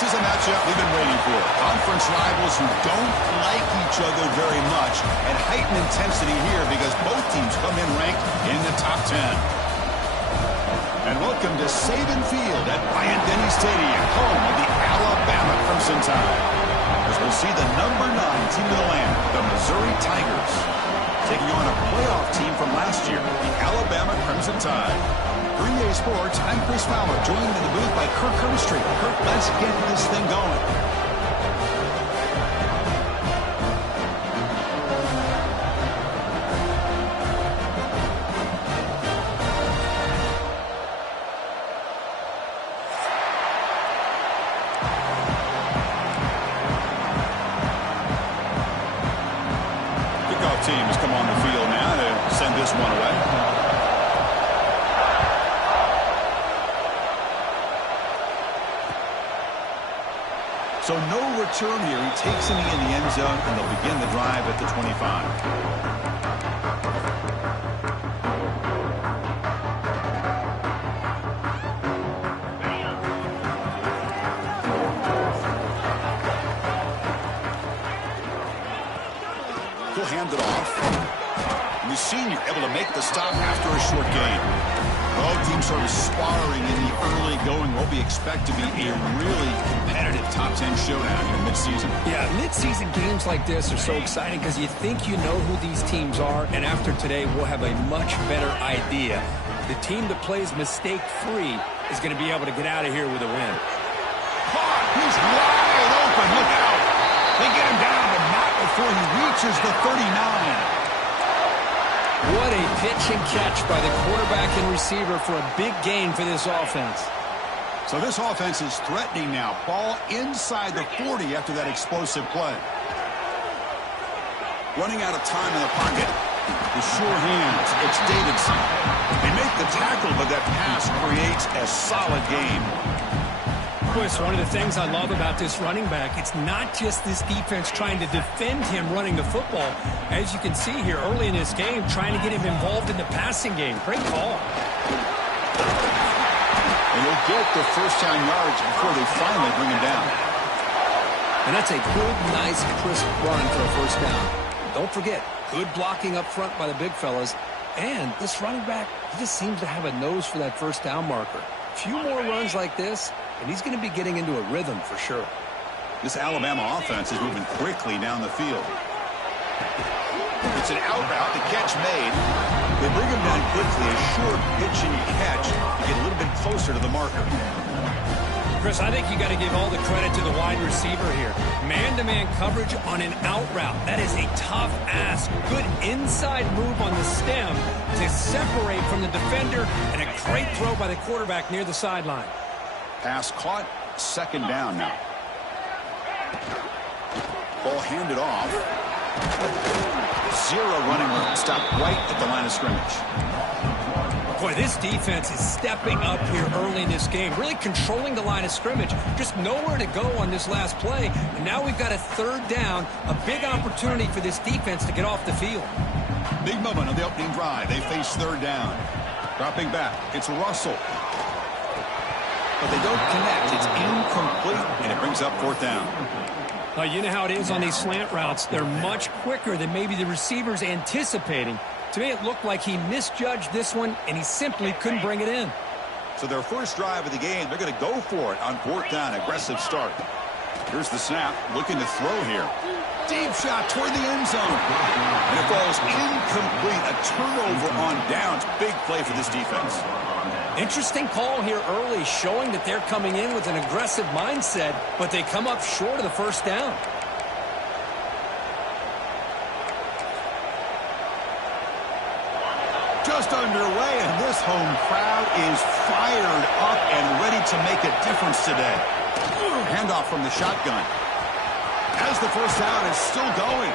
This is a matchup we've been waiting for. Conference rivals who don't like each other very much, and heightened intensity here because both teams come in ranked in the top 10. And welcome to Saban Field at Dynasty Stadium, home of the Alabama Crimson Tide. As we'll see the number 9 team in the land, the Missouri Tigers, taking on a playoff team from last year, the Alabama Crimson Tide. 3A Sports, I'm Chris Fowler, joined in the booth by Kirk Hermstreet. Kirk, let's get this thing going. Kickoff team has come on the field now to send this one away. So no return here. He takes it in the end zone, and they'll begin the drive at the 25. He'll hand it off. And the senior able to make the stop after a short gain. Both teams sort of sparring in the early going, what we expect to be a really competitive top 10 showdown here mid-season. Yeah, mid-season games like this are so exciting because you think you know who these teams are, and after today we'll have a much better idea. The team that plays mistake-free is going to be able to get out of here with a win. Caught! He's wide open! Look out! They get him down, but not before he reaches the 39. What a pitch and catch by the quarterback and receiver for a big gain for this offense. So this offense is threatening now. Ball inside the 40 after that explosive play. Running out of time in the pocket. The sure hands. It's Davidson. They make the tackle, but that pass creates a solid gain. Chris, one of the things I love about this running back, it's not just this defense trying to defend him running the football. As you can see here early in this game, trying to get him involved in the passing game. Great call. And he'll get the first down yards before they finally bring him down. And that's a good, nice, crisp run for a first down. Don't forget, good blocking up front by the big fellas. And this running back, he just seems to have a nose for that first down marker. A few more runs like this, and he's going to be getting into a rhythm for sure. This Alabama offense is moving quickly down the field. It's an out route, the catch made. They bring him down quickly, a short pitch and catch to get a little bit closer to the marker. Chris, I think you got to give all the credit to the wide receiver here. Man-to-man coverage on an out route. That is a tough ask. Good inside move on the stem to separate from the defender, and a great throw by the quarterback near the sideline. Pass caught, second down now. Ball handed off. Zero running room. Stopped right at the line of scrimmage. Boy, this defense is stepping up here early in this game, really controlling the line of scrimmage. Just nowhere to go on this last play. And now we've got a third down, a big opportunity for this defense to get off the field. Big moment on the opening drive. They face third down. Dropping back. It's Russell. But they don't connect. It's incomplete, and it brings up fourth down. You know how it is on these slant routes. They're much quicker than maybe the receiver's anticipating. To me, it looked like he misjudged this one, and he simply couldn't bring it in. So their first drive of the game, they're going to go for it on fourth down. Aggressive start. Here's the snap, looking to throw here. Deep shot toward the end zone. And it falls incomplete. A turnover on downs. Big play for this defense. Interesting call here early, showing that they're coming in with an aggressive mindset, but they come up short of the first down. Just underway, and this home crowd is fired up and ready to make a difference today. Handoff from the shotgun. As the first down is still going.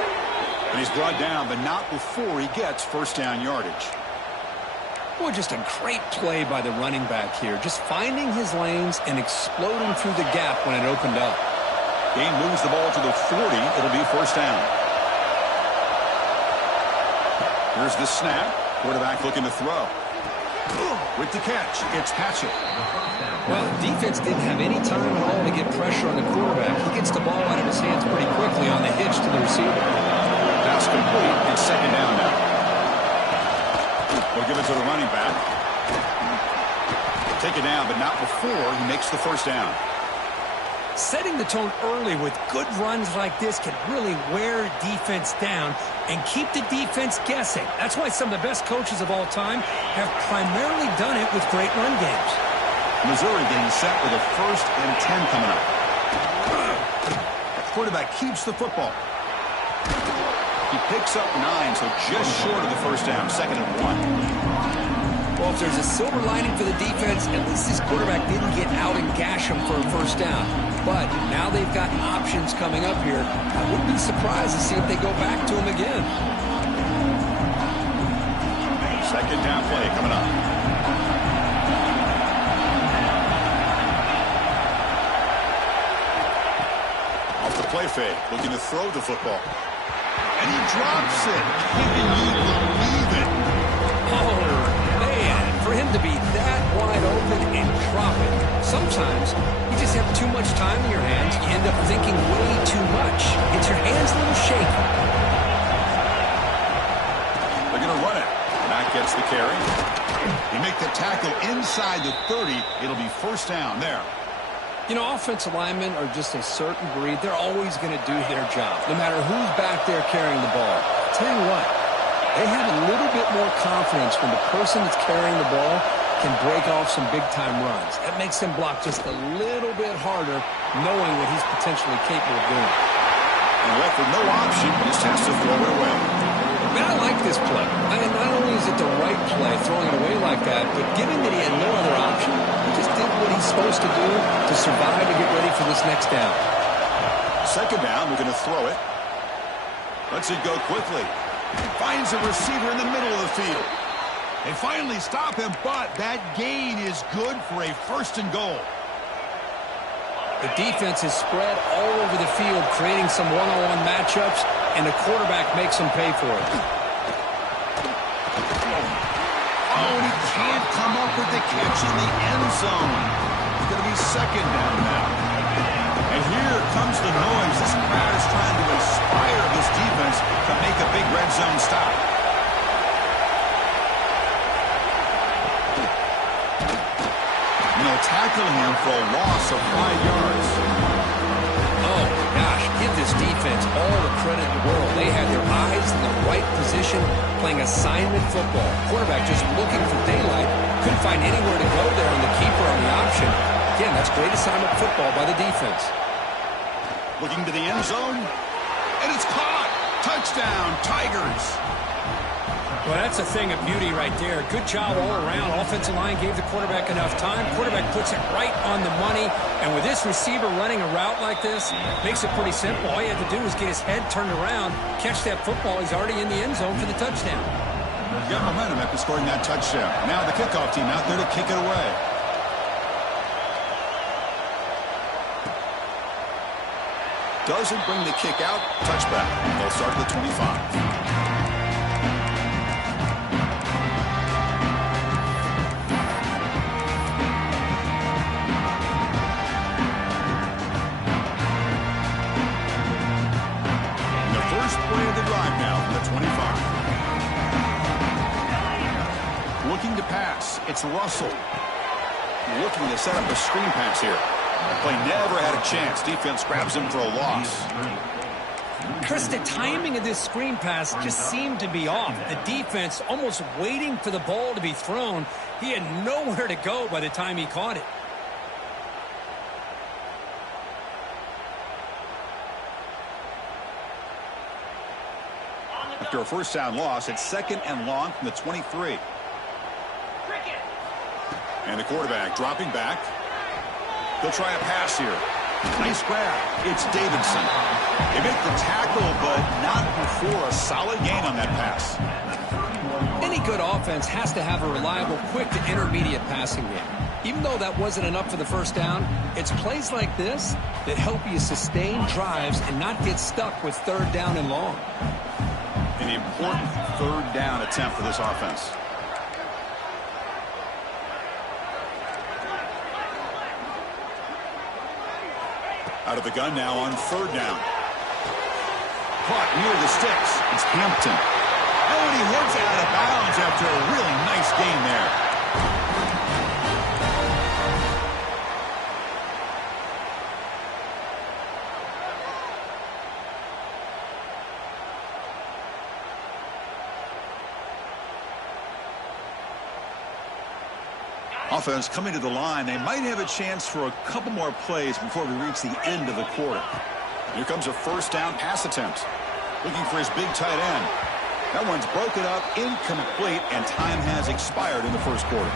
And he's brought down, but not before he gets first down yardage. Boy, just a great play by the running back here. Just finding his lanes and exploding through the gap when it opened up. Game moves the ball to the 40. It'll be first down. Here's the snap. Quarterback looking to throw. With the catch, it's Hatchett. Well, defense didn't have any time at all to get pressure on the quarterback. He gets the ball out of his hands pretty quickly on the hitch to the receiver. Pass complete. It's second down now. They'll give it to the running back. Take it down, but not before he makes the first down. Setting the tone early with good runs like this can really wear defense down and keep the defense guessing. That's why some of the best coaches of all time have primarily done it with great run games. Missouri getting set with a 1st and 10 coming up. Quarterback keeps the football. He picks up 9, so just short of the first down, 2nd and 1. Well, if there's a silver lining for the defense, at least this quarterback didn't get out and gash him for a first down. But now they've got options coming up here. I wouldn't be surprised to see if they go back to him again. 2nd down play coming up. Off the play fake, looking to throw the football. And he drops it. Can you believe it? Oh, man, for him to be that wide open and drop it. Sometimes you just have too much time in your hands. You end up thinking way too much. Gets your hands a little shaky. They're going to run it. Matt gets the carry. They make the tackle inside the 30. It'll be first down there. You know, offensive linemen are just a certain breed. They're always going to do their job, no matter who's back there carrying the ball. I'll tell you what, they have a little bit more confidence when the person that's carrying the ball can break off some big-time runs. That makes them block just a little bit harder, knowing what he's potentially capable of doing. And left with no option, just has to throw it away. Man, I like this play. I mean, not only is it the right play, throwing it away like that, but given that he had no other option, he just did what he's supposed to do to survive and get ready for this next down. 2nd down, we're going to throw it. Lets it go quickly. Finds a receiver in the middle of the field. They finally stop him, but that gain is good for a 1st and goal. The defense is spread all over the field, creating some one-on-one matchups, and the quarterback makes them pay for it. Oh, he can't come up with the catch in the end zone. It's going to be 2nd down now. And here comes the noise. This crowd is trying to inspire this defense to make a big red zone stop. Tackling him for a loss of 5 yards. Oh, gosh, give this defense all the credit in the world. They had their eyes in the right position, playing assignment football. Quarterback just looking for daylight. Couldn't find anywhere to go there, and the keeper on the option. Again, that's great assignment football by the defense. Looking to the end zone, and it's caught. Touchdown, Tigers. Well, that's a thing of beauty right there. Good job all around. Offensive line gave the quarterback enough time. Quarterback puts it right on the money. And with this receiver running a route like this, makes it pretty simple. All you have to do is get his head turned around, catch that football. He's already in the end zone for the touchdown. You got momentum after scoring that touchdown. Now the kickoff team out there to kick it away. Doesn't bring the kick out. Touchback. They'll start at the 25. Play of the drive now from the 25. Looking to pass. It's Russell. Looking to set up a screen pass here. Play never had a chance. Defense grabs him for a loss. Chris, the timing of this screen pass just seemed to be off. The defense almost waiting for the ball to be thrown. He had nowhere to go by the time he caught it. After a first down loss, it's 2nd and long from the 23. And the quarterback dropping back. They'll try a pass here. Nice grab. It's Davidson. They make the tackle, but not before a solid gain on that pass. Any good offense has to have a reliable, quick to intermediate passing game. Even though that wasn't enough for the first down, it's plays like this that help you sustain drives and not get stuck with 3rd down and long. An important 3rd down attempt for this offense. Out of the gun now on third down. Caught near the sticks. It's Hampton. Oh, and he works it out of bounds after a really nice gain there. Offense coming to the line. They might have a chance for a couple more plays before we reach the end of the quarter. Here comes a first down pass attempt. Looking for his big tight end. That one's broken up, incomplete, and time has expired in the first quarter.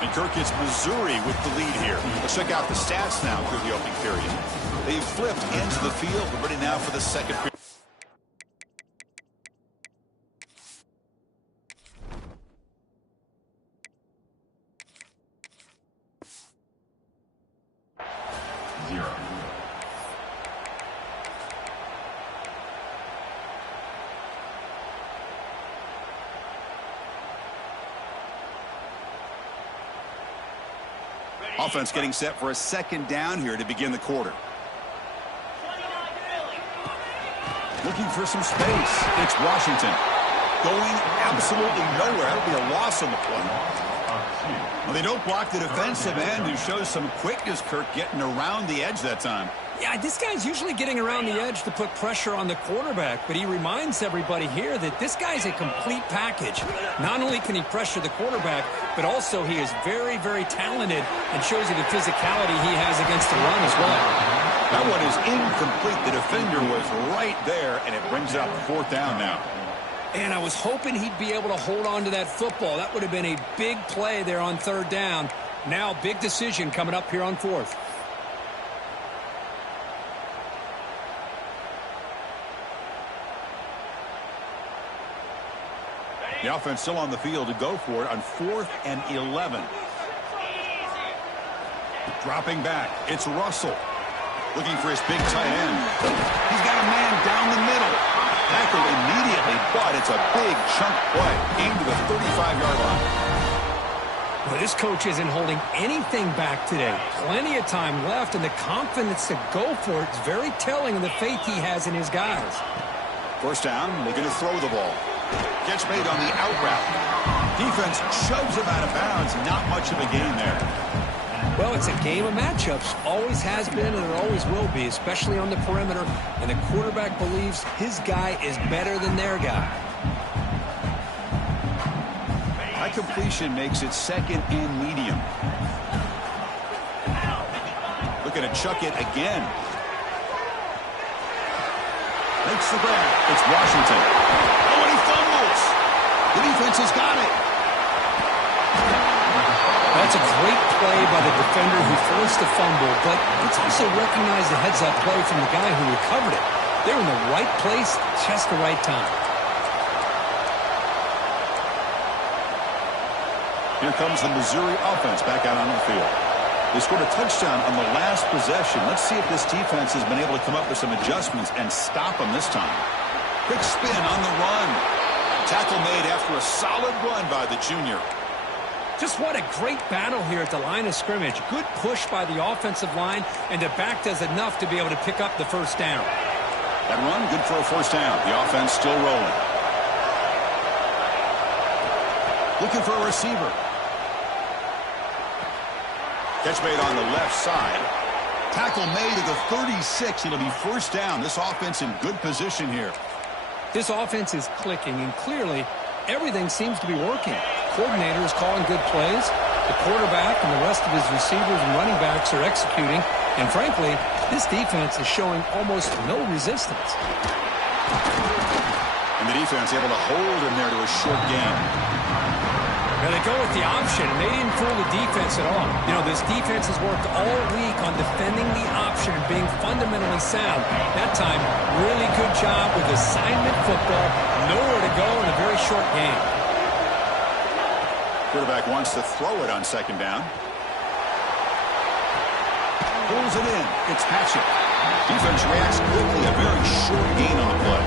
And Kirk gets Missouri with the lead here. Let's check out the stats now through the opening period. They've flipped into the field. We're ready now for the second period. Offense getting set for a second down here to begin the quarter. Looking for some space. It's Washington. Going absolutely nowhere. That'll be a loss on the play. Well, they don't block the defensive end, who shows some quickness, Kirk, getting around the edge that time. Yeah, this guy's usually getting around the edge to put pressure on the quarterback, but he reminds everybody here that this guy's a complete package. Not only can he pressure the quarterback, but also he is very, very talented and shows you the physicality he has against the run as well. That one is incomplete. The defender was right there, and it brings out fourth down now. And I was hoping he'd be able to hold on to that football. That would have been a big play there on third down. Now, big decision coming up here on fourth. The offense still on the field to go for it on 4th and 11. Dropping back. It's Russell. Looking for his big tight end. He's got a man down the middle. Tackled immediately, but it's a big chunk play. Aimed to the 35-yard line. Well, this coach isn't holding anything back today. Plenty of time left, and the confidence to go for it is very telling of the faith he has in his guys. First down, looking to throw the ball. Gets made on the out route. Defense shoves him out of bounds. Not much of a gain there. Well, it's a game of matchups. Always has been, and it always will be, especially on the perimeter. And the quarterback believes his guy is better than their guy. High completion makes it second and medium. Looking to chuck it again. Makes the grab. It's Washington. Oh, and he fumbles. The defense has got it. That's a great play by the defender who forced the fumble, but let's also recognize the heads-up play from the guy who recovered it. They're in the right place, just the right time. Here comes the Missouri offense back out on the field. They scored a touchdown on the last possession. Let's see if this defense has been able to come up with some adjustments and stop them this time. Quick spin on the run. Tackle made after a solid run by the junior. Just what a great battle here at the line of scrimmage. Good push by the offensive line, and the back does enough to be able to pick up the first down. That run, good for a first down. The offense still rolling. Looking for a receiver. Catch made on the left side. Tackle made to the 36. It'll be first down. This offense in good position here. This offense is clicking, and clearly everything seems to be working. Coordinator is calling good plays. The quarterback and the rest of his receivers and running backs are executing. And frankly, this defense is showing almost no resistance. And the defense able to hold him there to a short gain. Now they go with the option, and they didn't fool the defense at all. You know, this defense has worked all week on defending the option and being fundamentally sound. That time, really good job with assignment football. Nowhere to go in a very short game. Quarterback wants to throw it on second down. Pulls it in. It's Hatchett. Defense reacts quickly. A very short gain on the play.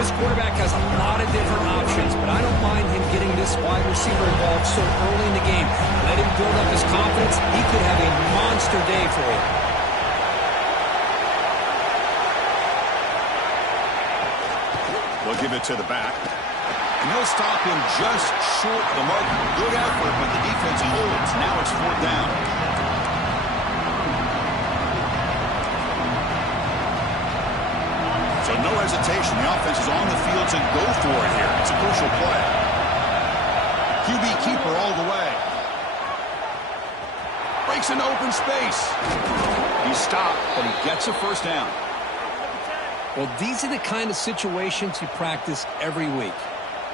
This quarterback has a lot of different options, but I don't mind him getting this wide receiver involved so early in the game. Let him build up his confidence. He could have a monster day for you. They'll give it to the back. And they'll stop him just short of the mark. Good effort, but the defense holds. Now it's 4th down. So no hesitation. The offense is on the field to go for it here. It's a crucial play. QB keeper all the way. Breaks into open space. He's stopped, but he gets a 1st down. Well, these are the kind of situations you practice every week.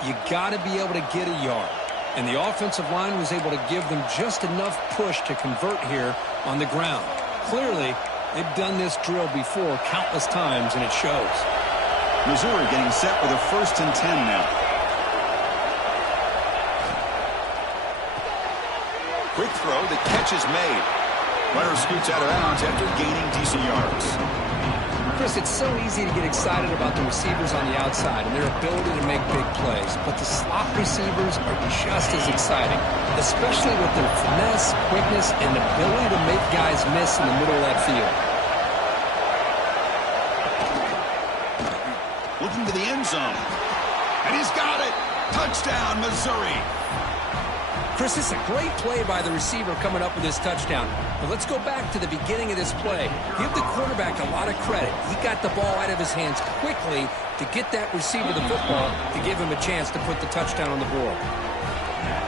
You got to be able to get a yard. And the offensive line was able to give them just enough push to convert here on the ground. Clearly, they've done this drill before countless times, and it shows. Missouri getting set with a 1st and 10 now. Quick throw. The catch is made. Runner scoots out of bounds after gaining decent yards. Chris, it's so easy to get excited about the receivers on the outside and their ability to make big plays, but the slot receivers are just as exciting, especially with their finesse, quickness, and ability to make guys miss in the middle of that field. Looking to the end zone. And he's got it. Touchdown, Missouri. Chris, this is a great play by the receiver coming up with this touchdown. But let's go back to the beginning of this play. Give the quarterback a lot of credit. He got the ball out of his hands quickly to get that receiver the football to give him a chance to put the touchdown on the board.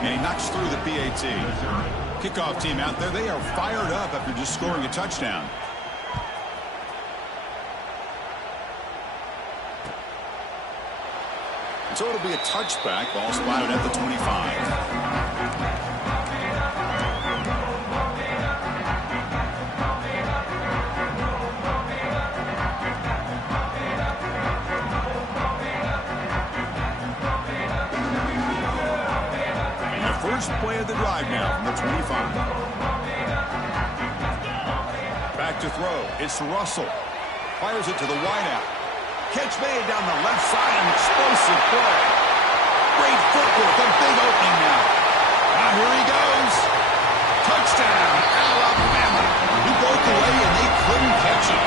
And he knocks through the PAT. Kickoff team out there, they are fired up after just scoring a touchdown. So it'll be a touchback. Ball spotted at the 25. First play of the drive now from the 25. Back to throw. It's Russell. Fires it to the wideout. Catch made down the left side. An explosive play. Great footwork. A big opening now. Now here he goes. Touchdown, Alabama. He broke away and they couldn't catch him.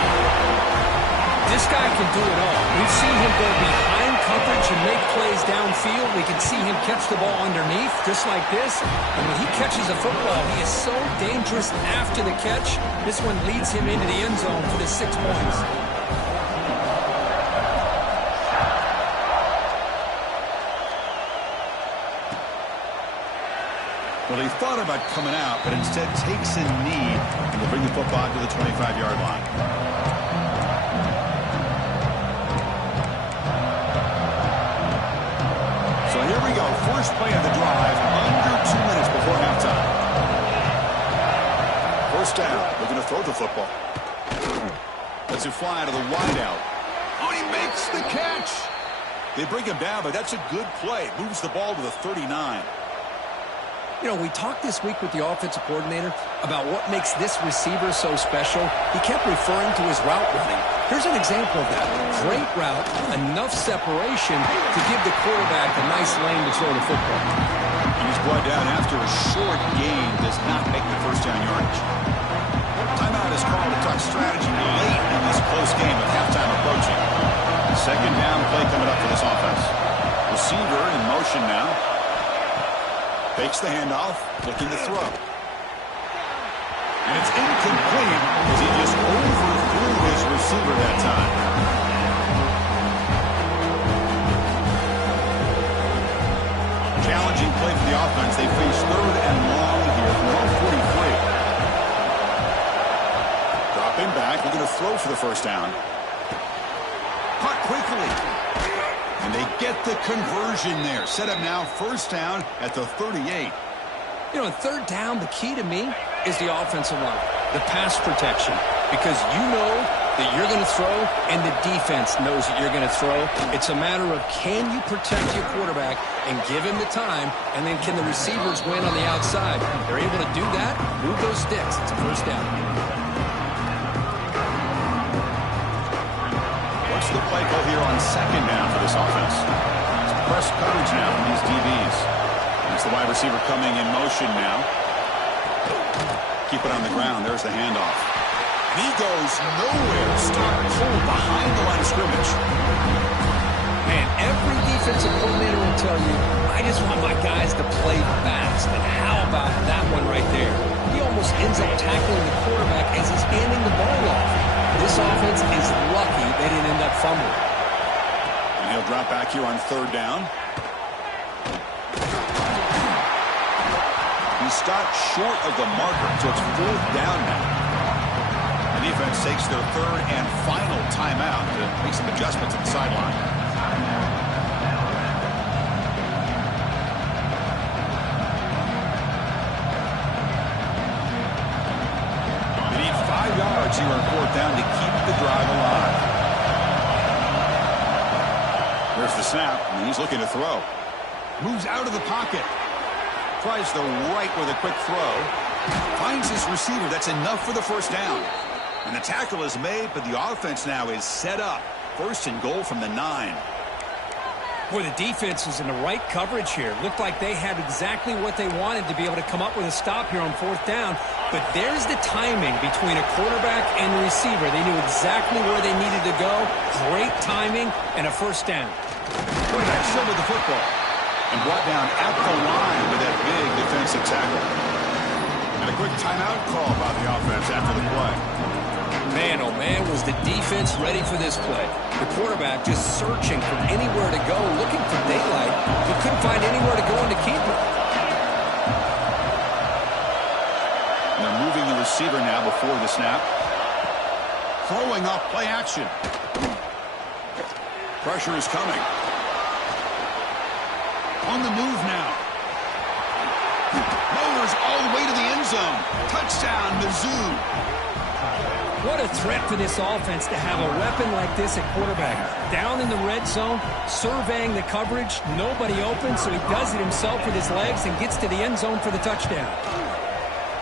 This guy can do it all. We've seen him go behind coverage and make plays downfield. We can see him catch the ball underneath, just like this. And when he catches a football, he is so dangerous after the catch. This one leads him into the end zone for the 6 points. Well, he thought about coming out, but instead takes a knee and will bring the football to the 25-yard line. So here we go. First play of the drive, under 2 minutes before halftime. 1st down. We're going to throw the football. Lets it fly to the wideout. Oh, he makes the catch. They bring him down, but that's a good play. Moves the ball to the 39. You know, we talked this week with the offensive coordinator about what makes this receiver so special. He kept referring to his route running. Here's an example of that. Great route, enough separation to give the quarterback a nice lane to throw the football. And he's brought down after a short gain, does not make the 1st down yardage. Timeout is called to talk strategy late in this close game with halftime approaching. 2nd down play coming up for this offense. Receiver in motion now. Fakes the handoff, looking to throw. And it's incomplete as he just overthrew his receiver that time. Challenging play for the offense. They face 3rd and long here from 143. Dropping back, looking to throw for the 1st down. Caught quickly. And they get the conversion there. Set up now, 1st down at the 38. You know, in 3rd down, the key to me is the offensive line, the pass protection, because you know that you're going to throw and the defense knows that you're going to throw. It's a matter of can you protect your quarterback and give him the time, and then can the receivers win on the outside? If they're able to do that, move those sticks. It's a 1st down. What's the play call here on 2nd down for this offense? It's press coverage now from these DBs. It's the wide receiver coming in motion now. Keep it on the ground. There's the handoff. And he goes nowhere. Stop cold behind the line of scrimmage. Man, every defensive coordinator will tell you, I just want my guys to play fast. And how about that one right there? He almost ends up tackling the quarterback as he's handing the ball off. This offense is lucky they didn't end up fumbling. And he'll drop back here on 3rd down. He stopped short of the marker, so it's 4th down now. The defense takes their 3rd and final timeout to make some adjustments at the sideline. They need 5 yards here on 4th down to keep the drive alive. There's the snap, and he's looking to throw. Moves out of the pocket. Tries the right with a quick throw. Finds his receiver. That's enough for the 1st down. And the tackle is made, but the offense now is set up. 1st and goal from the 9. Boy, the defense was in the right coverage here. Looked like they had exactly what they wanted to be able to come up with a stop here on 4th down. But there's the timing between a quarterback and the receiver. They knew exactly where they needed to go. Great timing and a 1st down. Quarterback still with the football. And brought down at the line with that big defensive tackle. And a quick timeout call by the offense after the play. Man, oh man, was the defense ready for this play. The quarterback just searching for anywhere to go, looking for daylight, but couldn't find anywhere to go in to keep it. And they're moving the receiver now before the snap. Throwing off play action. Pressure is coming. On the move now. Lowers all the way to the end zone. Touchdown, Mizzou. What a threat for this offense to have a weapon like this at quarterback. Down in the red zone, surveying the coverage, nobody open, so he does it himself with his legs and gets to the end zone for the touchdown.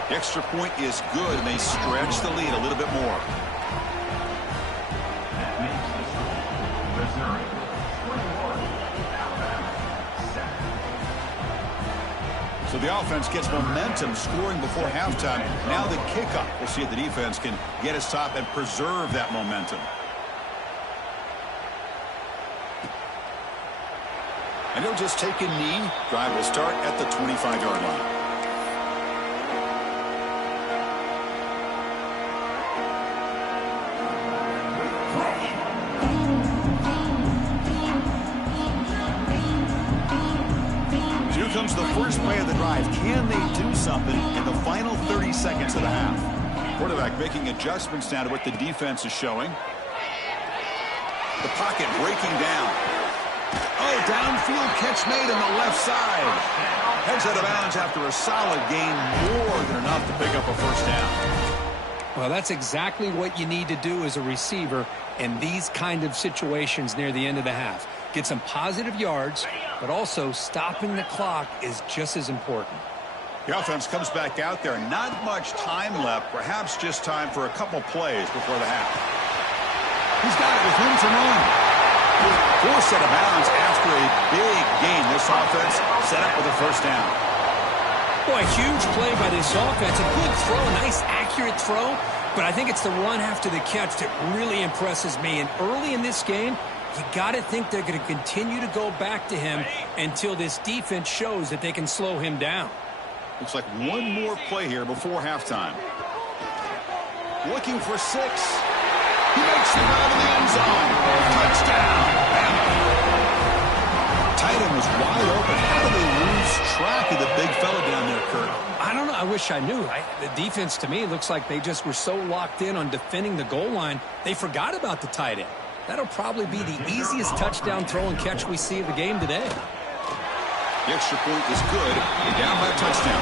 The extra point is good, and they stretch the lead a little bit more. So the offense gets momentum scoring before halftime. Now the kickoff. We'll see if the defense can get a stop and preserve that momentum. And he'll just take a knee. Drive will start at the 25-yard line. Comes the first play of the drive. Can they do something in the final 30 seconds of the half? Quarterback making adjustments now to what the defense is showing. The pocket breaking down. Oh, downfield catch made on the left side. Heads out of bounds after a solid gain, more than enough to pick up a 1st down. Well, that's exactly what you need to do as a receiver in these kind of situations near the end of the half. Get some positive yards, but also stopping the clock is just as important. The offense comes back out there. Not much time left. Perhaps just time for a couple plays before the half. He's got it with room to run. Forced out of bounds after a big gain. This offense set up with a 1st down. Boy, huge play by this offense. A good throw, a nice accurate throw. But I think it's the run after the catch that really impresses me. And early in this game, you got to think they're going to continue to go back to him until this defense shows that they can slow him down. Looks like one more play here before halftime. Looking for 6. He makes the grab in the end zone. Touchdown. Tight end was wide open. How do they lose track of the big fella down there, Kurt? I don't know. I wish I knew. The defense, to me, looks like they just were so locked in on defending the goal line, they forgot about the tight end. That'll probably be the easiest touchdown throw and catch we see of the game today. The extra point is good. They're down by a touchdown,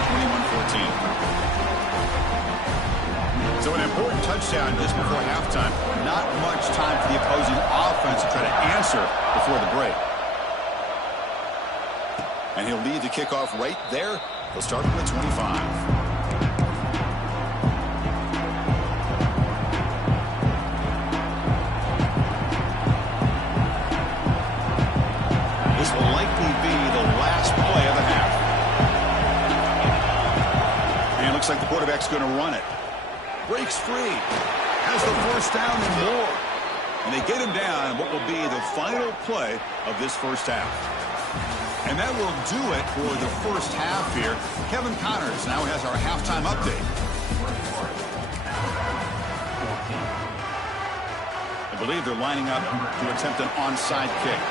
21-14. So an important touchdown just before halftime. Not much time for the opposing offense to try to answer before the break. And he'll lead the kickoff right there. He'll start from the 25. This will likely be the last play of the half. And it looks like the quarterback's going to run it. Breaks free. Has the 1st down and more. And they get him down in what will be the final play of this first half. And that will do it for the first half here. Kevin Connors now has our halftime update. I believe they're lining up to attempt an onside kick.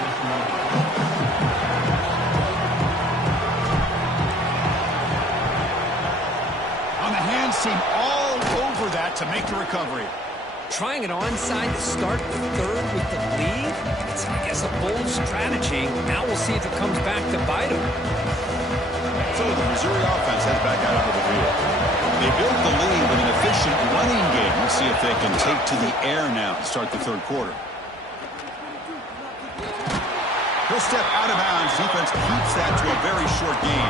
On the hands team all over that to make the recovery. Trying it onside to start the third with the lead. It's, I guess, a bold strategy. Now we'll see if it comes back to bite them. So the Missouri offense heads back out onto the field. They built the lead with an efficient running game. Let's see if they can take to the air now to start the third quarter. He'll step out of bounds. Defense keeps that to a very short gain.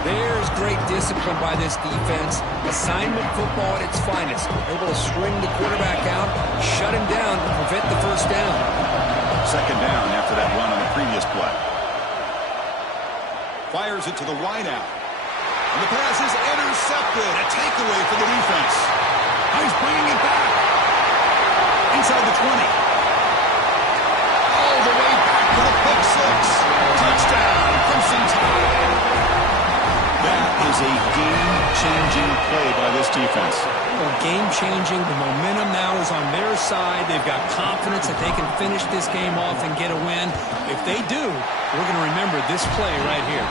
There's great discipline by this defense. Assignment football at its finest. Able to string the quarterback out, shut him down to prevent the first down. Second down after that run on the previous play. Fires it to the wideout. And the pass is intercepted. A takeaway for the defense. Now he's bringing it back. Inside the 20. All the way back to the pick six. Touchdown, Crimson Tide. That is a game-changing play by this defense. Well, game-changing. The momentum now is on their side. They've got confidence that they can finish this game off and get a win. If they do, we're going to remember this play right here.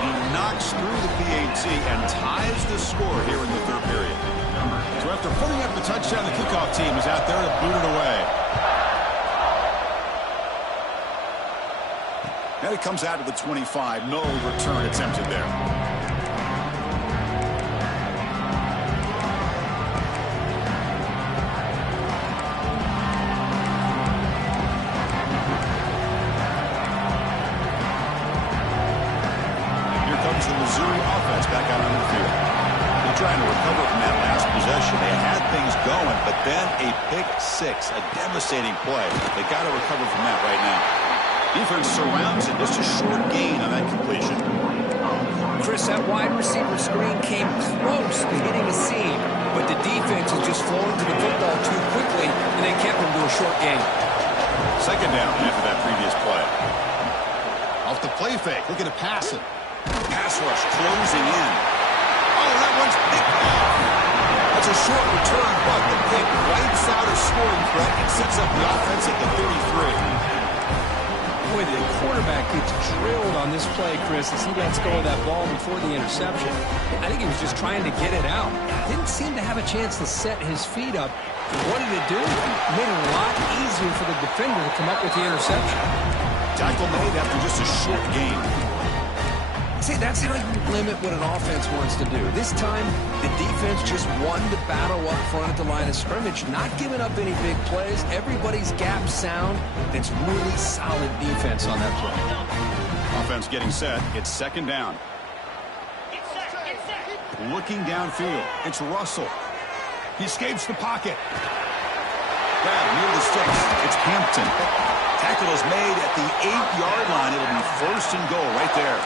He knocks through the PAT and ties the score here in the third period. So after putting up the touchdown, the kickoff team is out there to boot it away. And it comes out to the 25. No return attempted there. Here comes the Missouri offense back out on the field. They're trying to recover from that last possession. They had things going, but then a pick six, a devastating play. They got to recover from that right now. Defense surrounds it. Just a short gain on that completion. Chris, that wide receiver screen came close to hitting a seam, but the defense is just flowing to the football too quickly, and they kept him to a short gain. Second down after that previous play. Off the play fake, looking to pass it. Pass rush closing in. Oh, that one's picked off. That's a short return, but the pick wipes out a scoring threat and sets up the offense at the 33. Boy, the quarterback gets drilled on this play, Chris, as he lets go of that ball before the interception. I think he was just trying to get it out. Didn't seem to have a chance to set his feet up. What did it do? It made it a lot easier for the defender to come up with the interception. Tackle made after just a short gain. See, that's how you limit what an offense wants to do. This time, the defense just won the battle up front at the line of scrimmage, not giving up any big plays. Everybody's gap sound. It's really solid defense on that play. Offense getting set. It's second down. Looking downfield. It's Russell. He escapes the pocket. Grab near the sticks. It's Hampton. Tackle is made at the 8-yard line. It'll be first and goal right there.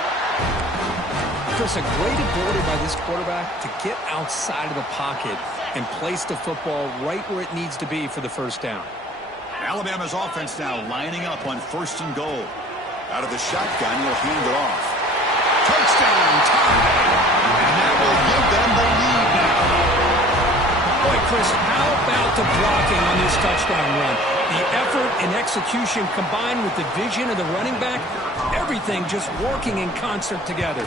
Chris, a great ability by this quarterback to get outside of the pocket and place the football right where it needs to be for the first down. Alabama's offense now lining up on first and goal. Out of the shotgun, he'll hand it off. Touchdown, Tide! And that will give them the lead now. Boy, Chris, how about the blocking on this touchdown run? The effort and execution combined with the vision of the running back, everything just working in concert together.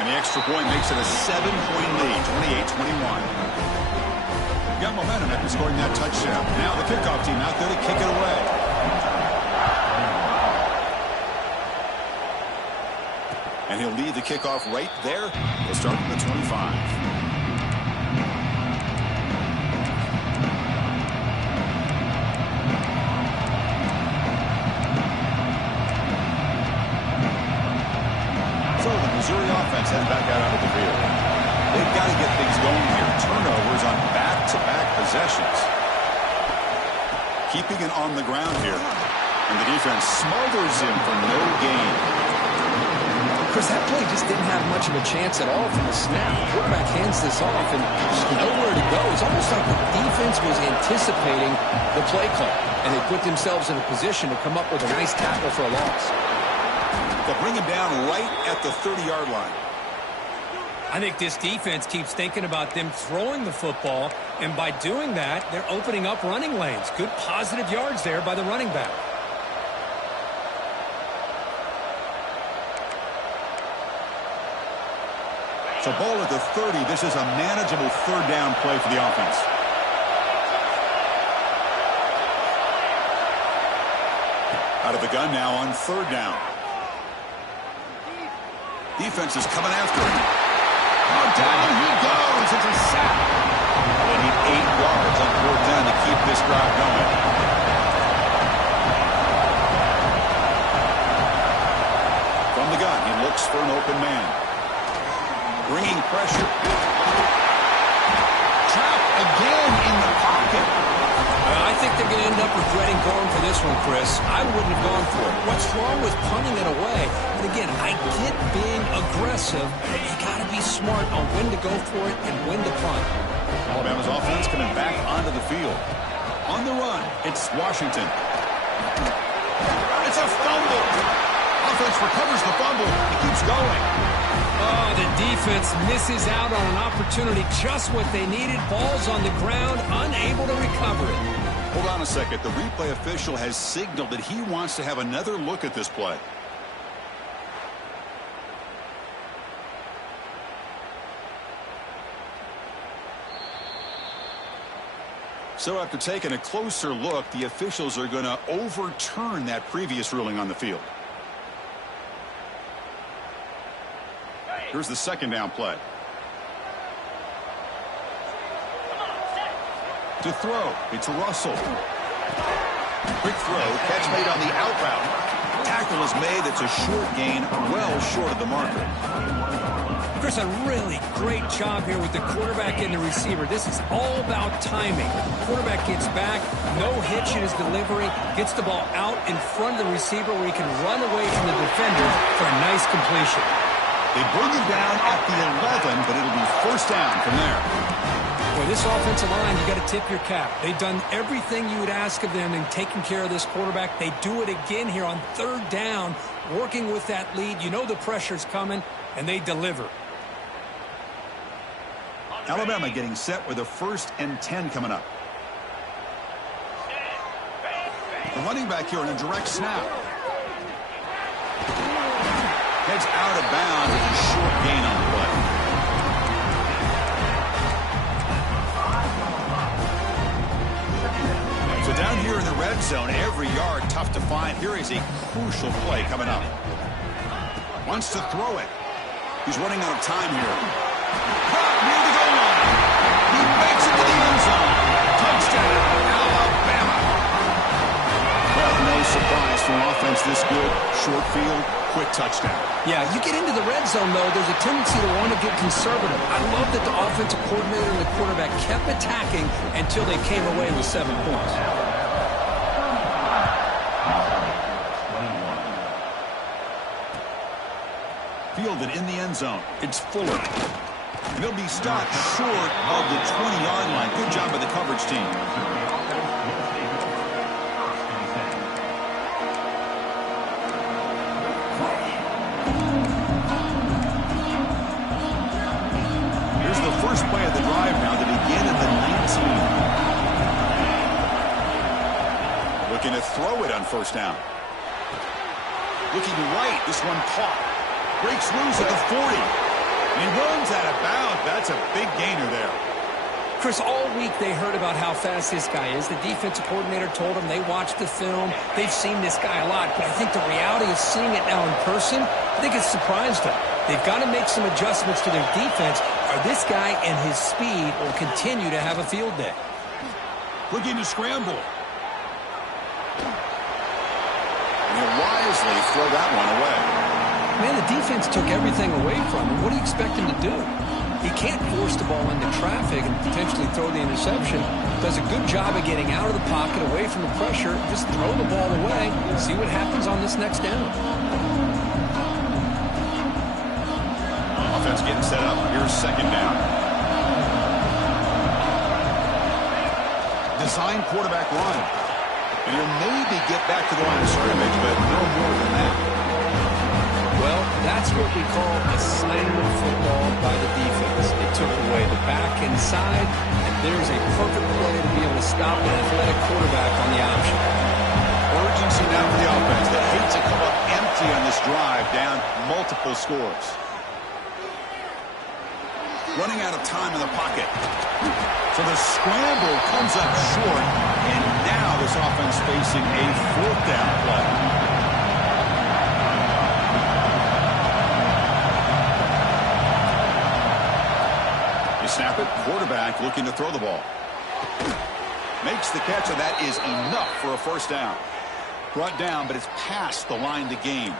And the extra point makes it a 7-point lead, 28-21. Got momentum after scoring that touchdown. Now the kickoff team out there to kick it away. And he'll lead the kickoff right there. He'll start from the 25. Missouri offense heads back out onto the field. They've got to get things going here. Turnovers on back-to-back possessions. Keeping it on the ground here. And the defense smothers him for no gain. Chris, that play just didn't have much of a chance at all from the snap. The quarterback hands this off and just nowhere to go. It's almost like the defense was anticipating the play call, and they put themselves in a position to come up with a nice tackle for a loss. They'll bring him down right at the 30-yard line. I think this defense keeps thinking about them throwing the football, and by doing that, they're opening up running lanes. Good positive yards there by the running back. So ball at the 30. This is a manageable third down play for the offense. Out of the gun now on third down. Defense is coming after him. Oh, down he goes. It's a sack. They need 8 yards on fourth down to keep this drive going. From the gun, he looks for an open man. Bringing pressure. Trapped again in the pocket. Well, I think they're going to end up regretting going for this one, Chris. I wouldn't have gone for it. What's wrong with punting it away? And again, I get being aggressive, but you got to be smart on when to go for it and when to punt. Alabama's offense coming back onto the field. On the run, it's Washington. It's a fumble. Offense recovers the fumble. It keeps going. Oh, the defense misses out on an opportunity, just what they needed. Ball's on the ground, unable to recover it. Hold on a second. The replay official has signaled that he wants to have another look at this play. So after taking a closer look, the officials are going to overturn that previous ruling on the field. Here's the second down play. To throw, it's Russell. Quick throw, catch made on the out route. Tackle is made, it's a short gain, well short of the marker. Chris, a really great job here with the quarterback and the receiver. This is all about timing. Quarterback gets back, no hitch in his delivery, gets the ball out in front of the receiver where he can run away from the defender for a nice completion. They bring him down at the 11, but it'll be first down from there. Boy, this offensive line, you got to tip your cap. They've done everything you would ask of them in taking care of this quarterback. They do it again here on third down, working with that lead. You know the pressure's coming, and they deliver. Alabama getting set with a 1st and 10 coming up. The running back here in a direct snap. Heads out of bounds with a short gain on the play. So down here in the red zone, every yard tough to find. Here is a crucial play coming up. Wants to throw it. He's running out of time here. Caught near the goal line. He makes it to the end zone. Touchdown, Alabama. Well, no surprise for an offense this good. Short field, quick touchdown. Yeah, you get into the red zone, though, there's a tendency to want to get conservative. I love that the offensive coordinator and the quarterback kept attacking until they came away with 7 points. Fielded in the end zone. It's Fuller. And he'll be stopped short of the 20-yard line. Good job by the coverage team. Here's the first play of the drive now to begin at the 19. Looking to throw it on first down. Looking right. This one caught. Breaks loose at the 40. And he runs out of bounds. That's a big gainer there. Chris, all week they heard about how fast this guy is. The defensive coordinator told them they watched the film. They've seen this guy a lot. But I think the reality of seeing it now in person, I think it's surprised them. They've got to make some adjustments to their defense, or this guy and his speed will continue to have a field day. Looking to scramble. And he'll wisely throw that one away. Man, the defense took everything away from him. What do you expect him to do? He can't force the ball into traffic and potentially throw the interception. Does a good job of getting out of the pocket, away from the pressure. Just throw the ball away. See what happens on this next down. defense getting set up. Here's second down. Design quarterback run. And he'll maybe get back to the line of scrimmage, but no more than that. Well, that's what we call assignment football by the defense. They took away the back inside, and there's a perfect play to be able to stop an athletic quarterback on the option. Urgency now for the offense. They hate to come up empty on this drive, down multiple scores. Running out of time in the pocket. So the scramble comes up short, and now this offense facing a fourth down play. You snap it, quarterback looking to throw the ball. Makes the catch, and that is enough for a first down. Brought down, but it's past the line to gain.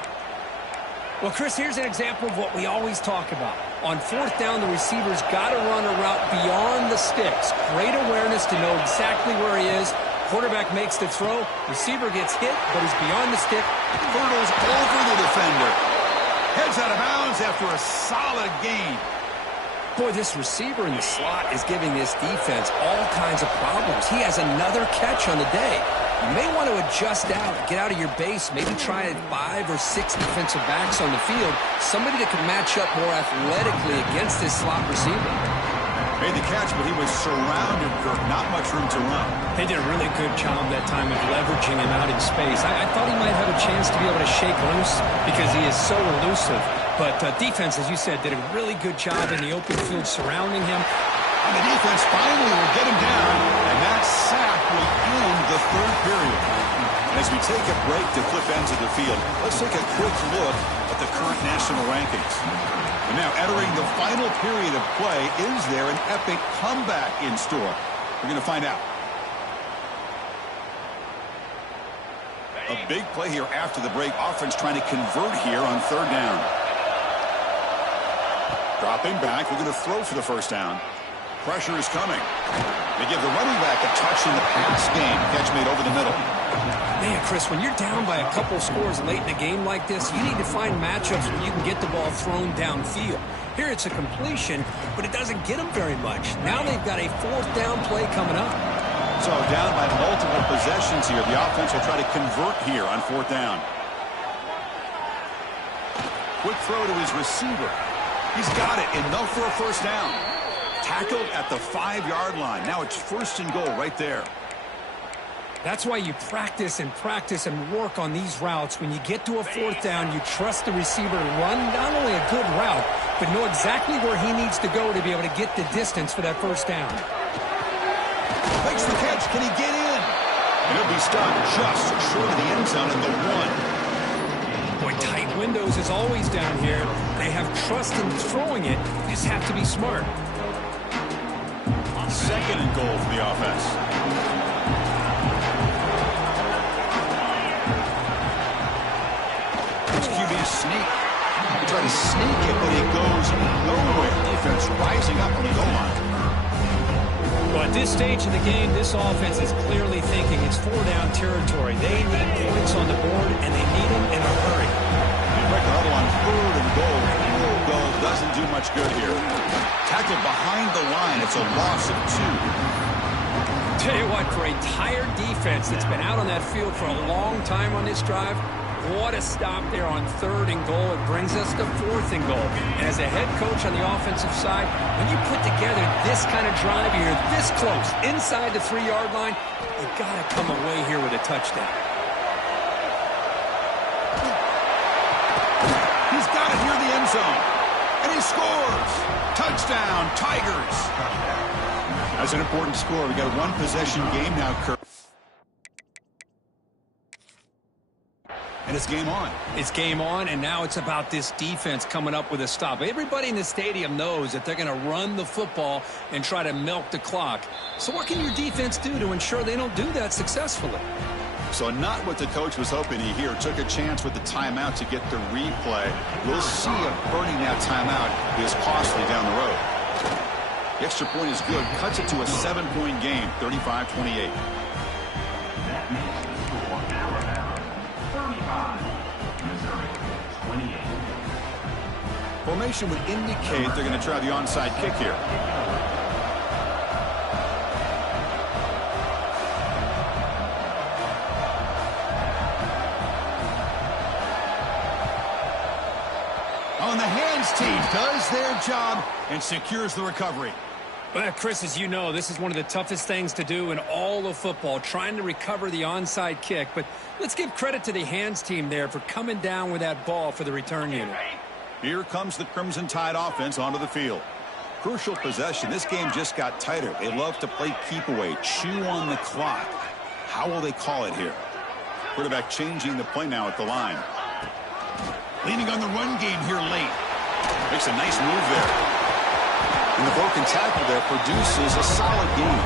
Well, Chris, here's an example of what we always talk about. On fourth down, the receiver's got to run a route beyond the sticks. Great awareness to know exactly where he is. Quarterback makes the throw. Receiver gets hit, but he's beyond the stick. Hurdles over the defender. Heads out of bounds after a solid gain. Boy, this receiver in the slot is giving this defense all kinds of problems. He has another catch on the day. You may want to adjust out, get out of your base, maybe try 5 or 6 defensive backs on the field, somebody that can match up more athletically against this slot receiver. Made the catch, but he was surrounded, Kirk. Not much room to run. They did a really good job that time of leveraging him out in space. I thought he might have a chance to be able to shake loose because he is so elusive. But defense, as you said, did a really good job in the open field surrounding him. And the defense finally will get him down, and that sack will end the third period. And as we take a break to flip ends of the field, let's take a quick look at the current national rankings. And now entering the final period of play, is there an epic comeback in store? We're going to find out. A big play here after the break. Offense trying to convert here on third down. Dropping back, looking to throw for the first down. Pressure is coming. They give the running back a touch in the pass game. Catch made over the middle. Man, Chris, when you're down by a couple scores late in a game like this, you need to find matchups where you can get the ball thrown downfield. Here it's a completion, but it doesn't get them very much. Now they've got a fourth down play coming up. So down by multiple possessions here. The offense will try to convert here on fourth down. Quick throw to his receiver. He's got it. Enough for a first down. Tackled at the 5-yard line. Now it's first and goal right there. That's why you practice and work on these routes. When you get to a fourth down, you trust the receiver to run not only a good route, but know exactly where he needs to go to be able to get the distance for that first down. Makes the catch. Can he get in? And he'll be stopped just short of the end zone in the 1. Boy, tight windows is always down here. They have trust in throwing it. You just have to be smart. Second and goal for the offense. It's QB sneak. He tried to sneak it, but he goes nowhere. Defense rising up on the goal line. Well, at this stage of the game, this offense is clearly thinking it's 4-down territory. They need points on the board, and they need them in a hurry. They break the huddle on third and goal. Field goal doesn't do much good here. Tackled behind the line. It's a loss of 2. Tell you what, for a tired defense that's been out on that field for a long time on this drive, what a stop there on third and goal. It brings us to fourth and goal. And as a head coach on the offensive side, when you put together this kind of drive, you're this close, inside the 3-yard line, you've got to come away here with a touchdown. He's got it near the end zone. And he scores. Touchdown, Tigers. That's an important score. We got a 1-possession game now, Kirk. And it's game on. It's game on, and now it's about this defense coming up with a stop. Everybody in the stadium knows that they're going to run the football and try to milk the clock. So what can your defense do to ensure they don't do that successfully? So not what the coach was hoping to hear. Took a chance with the timeout to get the replay. We'll see if burning that timeout is costly down the road. The extra point is good. Cuts it to a 7-point game, 35-28. Formation would indicate they're going to try the onside kick here. On the hands team does their job and secures the recovery. Well, Chris, as you know, this is one of the toughest things to do in all of football, trying to recover the onside kick. But let's give credit to the hands team there for coming down with that ball for the return unit. Here comes the Crimson Tide offense onto the field. Crucial possession. This game just got tighter. They love to play keep away, chew on the clock. How will they call it here? Quarterback changing the play now at the line. Leaning on the run game here late. Makes a nice move there. And the broken tackle there produces a solid game.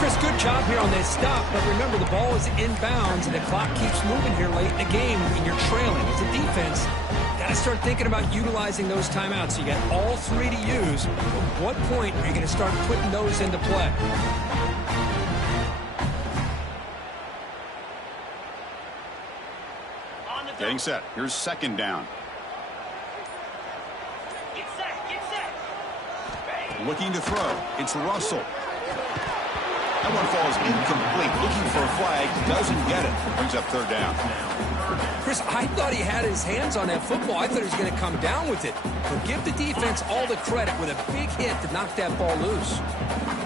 Chris, good job here on this stop, but remember the ball is inbounds and the clock keeps moving here late in the game and you're trailing. As a defense, got to start thinking about utilizing those timeouts. You got all three to use. At what point are you going to start putting those into play? Getting set. Here's second down. Get set. Looking to throw. It's Russell. That one falls incomplete. Looking for a flag. Doesn't get it. Brings up third down. Chris, I thought he had his hands on that football. I thought he was going to come down with it. But give the defense all the credit with a big hit to knock that ball loose.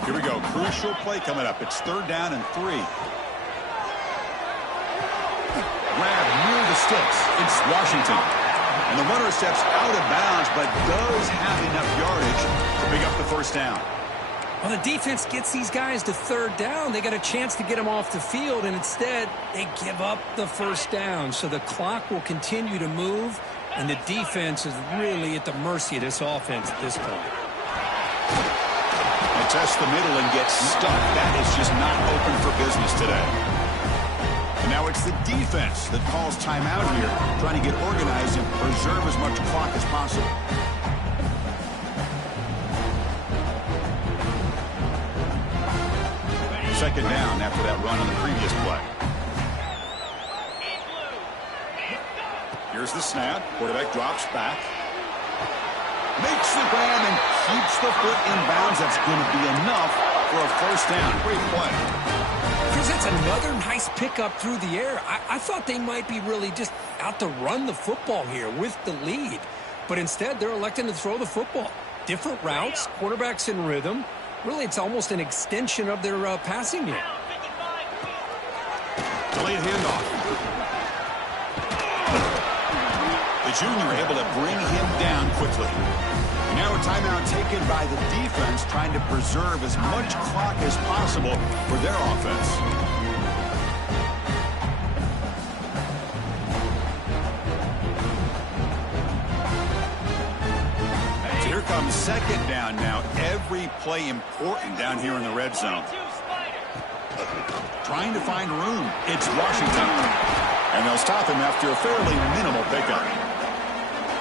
Here we go. Crucial play coming up. It's third down and 3. Grab near the sticks. It's Washington. And the runner steps out of bounds, but does have enough yardage to pick up the first down. Well, the defense gets these guys to third down. They got a chance to get them off the field, and instead they give up the first down. So the clock will continue to move, and the defense is really at the mercy of this offense at this point. They test the middle and get stuck. That is just not open for business today. And now it's the defense that calls timeout here, trying to get organized and preserve as much clock as possible. Second down after that run on the previous play. Here's the snap. Quarterback drops back. Makes the grab and keeps the foot in bounds. That's going to be enough for a first down. Great play. Chris, that's another nice pickup through the air. I thought they might be really just out to run the football here with the lead. But instead, they're electing to throw the football. Different routes, quarterbacks in rhythm. Really, it's almost an extension of their passing game. Delayed handoff. The junior able to bring him down quickly. Now a timeout taken by the defense, trying to preserve as much clock as possible for their offense. So here comes second down now. Every play important down here in the red zone. Trying to find room. It's Washington. And they'll stop him after a fairly minimal pickup.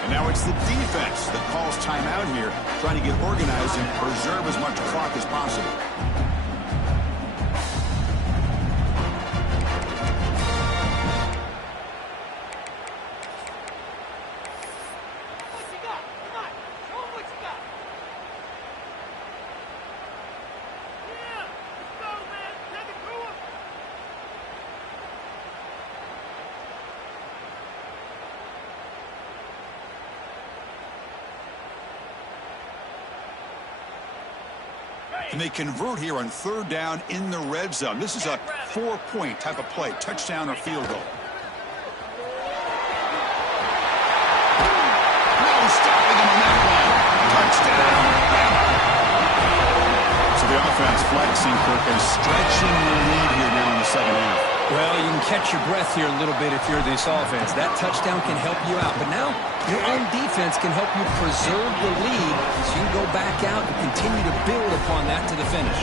And now it's the defense that calls timeout here, trying to get organized and preserve as much clock as possible. And they convert here on third down in the red zone. This is a 4-point type of play, touchdown or field goal. No stopping him on that one. Touchdown. So the offense flexing, Kirk, and stretching the lead here now in the second half. Well, you can catch your breath here a little bit if you're this offense. That touchdown can help you out. But now your own defense can help you preserve the lead so you can go back out and continue to build upon that to the finish.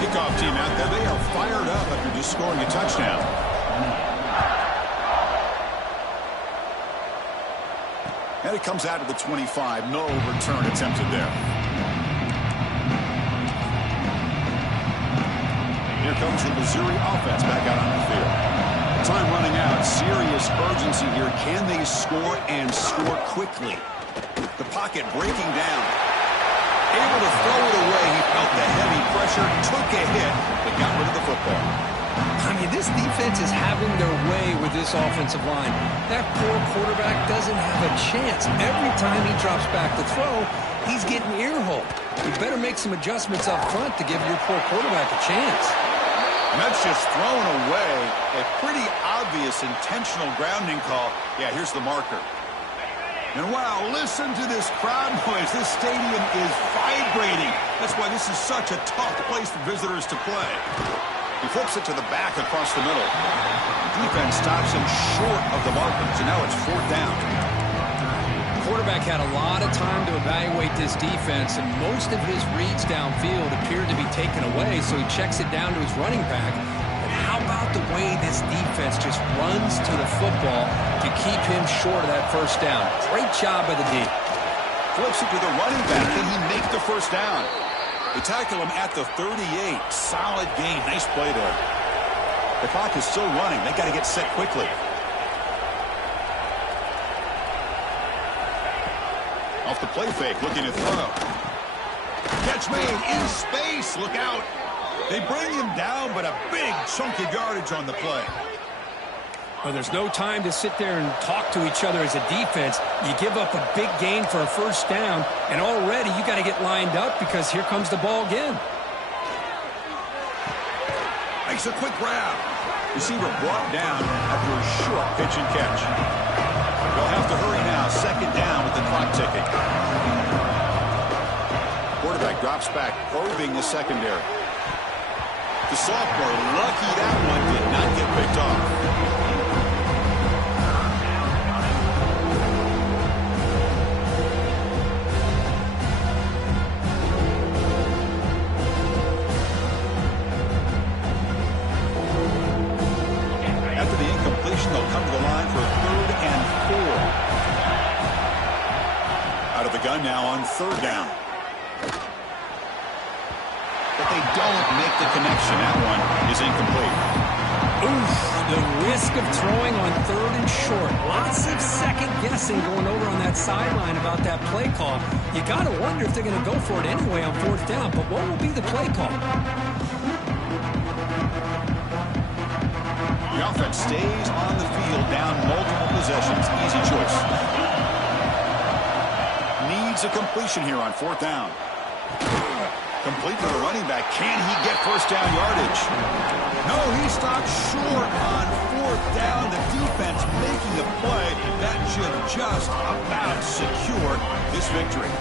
Kickoff team out there. They are fired up after just scoring a touchdown. And it comes out of the 25. No return attempted there. Here comes the Missouri offense back out on the field. Time running out. Serious urgency here. Can they score and score quickly? The pocket breaking down. Able to throw it away. He felt the heavy pressure, took a hit, but got rid of the football. I mean, this defense is having their way with this offensive line. That poor quarterback doesn't have a chance. Every time he drops back to throw, he's getting ear-hole. You better make some adjustments up front to give your poor quarterback a chance. And that's just thrown away. A pretty obvious intentional grounding call. Yeah, here's the marker. And wow, listen to this crowd noise. This stadium is vibrating. That's why this is such a tough place for visitors to play. He flips it to the back across the middle. Defense stops him short of the marker, so now it's 4th down. The quarterback had a lot of time to evaluate this defense, and most of his reads downfield appeared to be taken away, so he checks it down to his running back. And how about the way this defense just runs to the football to keep him short of that first down? Great job by the D. Flips it to the running back. Can he make the first down? They tackle him at the 38. Solid game. Nice play there. The clock is still running. They got to get set quickly. Off the play fake, looking to throw. Catch made in space. Look out. They bring him down, but a big chunk of yardage on the play. Well, there's no time to sit there and talk to each other as a defense. You give up a big gain for a first down, and already you got to get lined up because here comes the ball again. Makes a quick grab. Receiver brought down after a short pitch and catch. They'll have to hurry now. 2nd down with the clock ticking. Quarterback drops back, probing the secondary. The sophomore, lucky that one did not get picked off. They'll come to the line for 3rd and 4. Out of the gun now on 3rd down. But they don't make the connection. That one is incomplete. Oof, the risk of throwing on 3rd and short. Lots of second guessing going over on that sideline about that play call. You got to wonder if they're going to go for it anyway on 4th down. But what will be the play call? The offense stays on the field, down multiple possessions. Easy choice. Needs a completion here on 4th down. Complete to the running back. Can he get first down yardage? No, he stopped short on 4th down. The defense making a play that should just about secure this victory.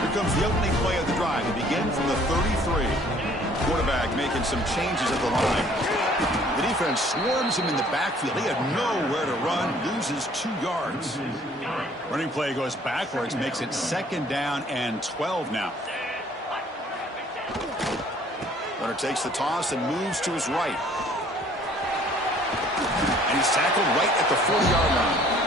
Here comes the opening play of the drive. It begins from the 33. Quarterback making some changes at the line. The defense swarms him in the backfield. He had nowhere to run, loses 2 yards. Running play goes backwards, makes it 2nd down and 12 now. Runner takes the toss and moves to his right. And he's tackled right at the 40-yard line.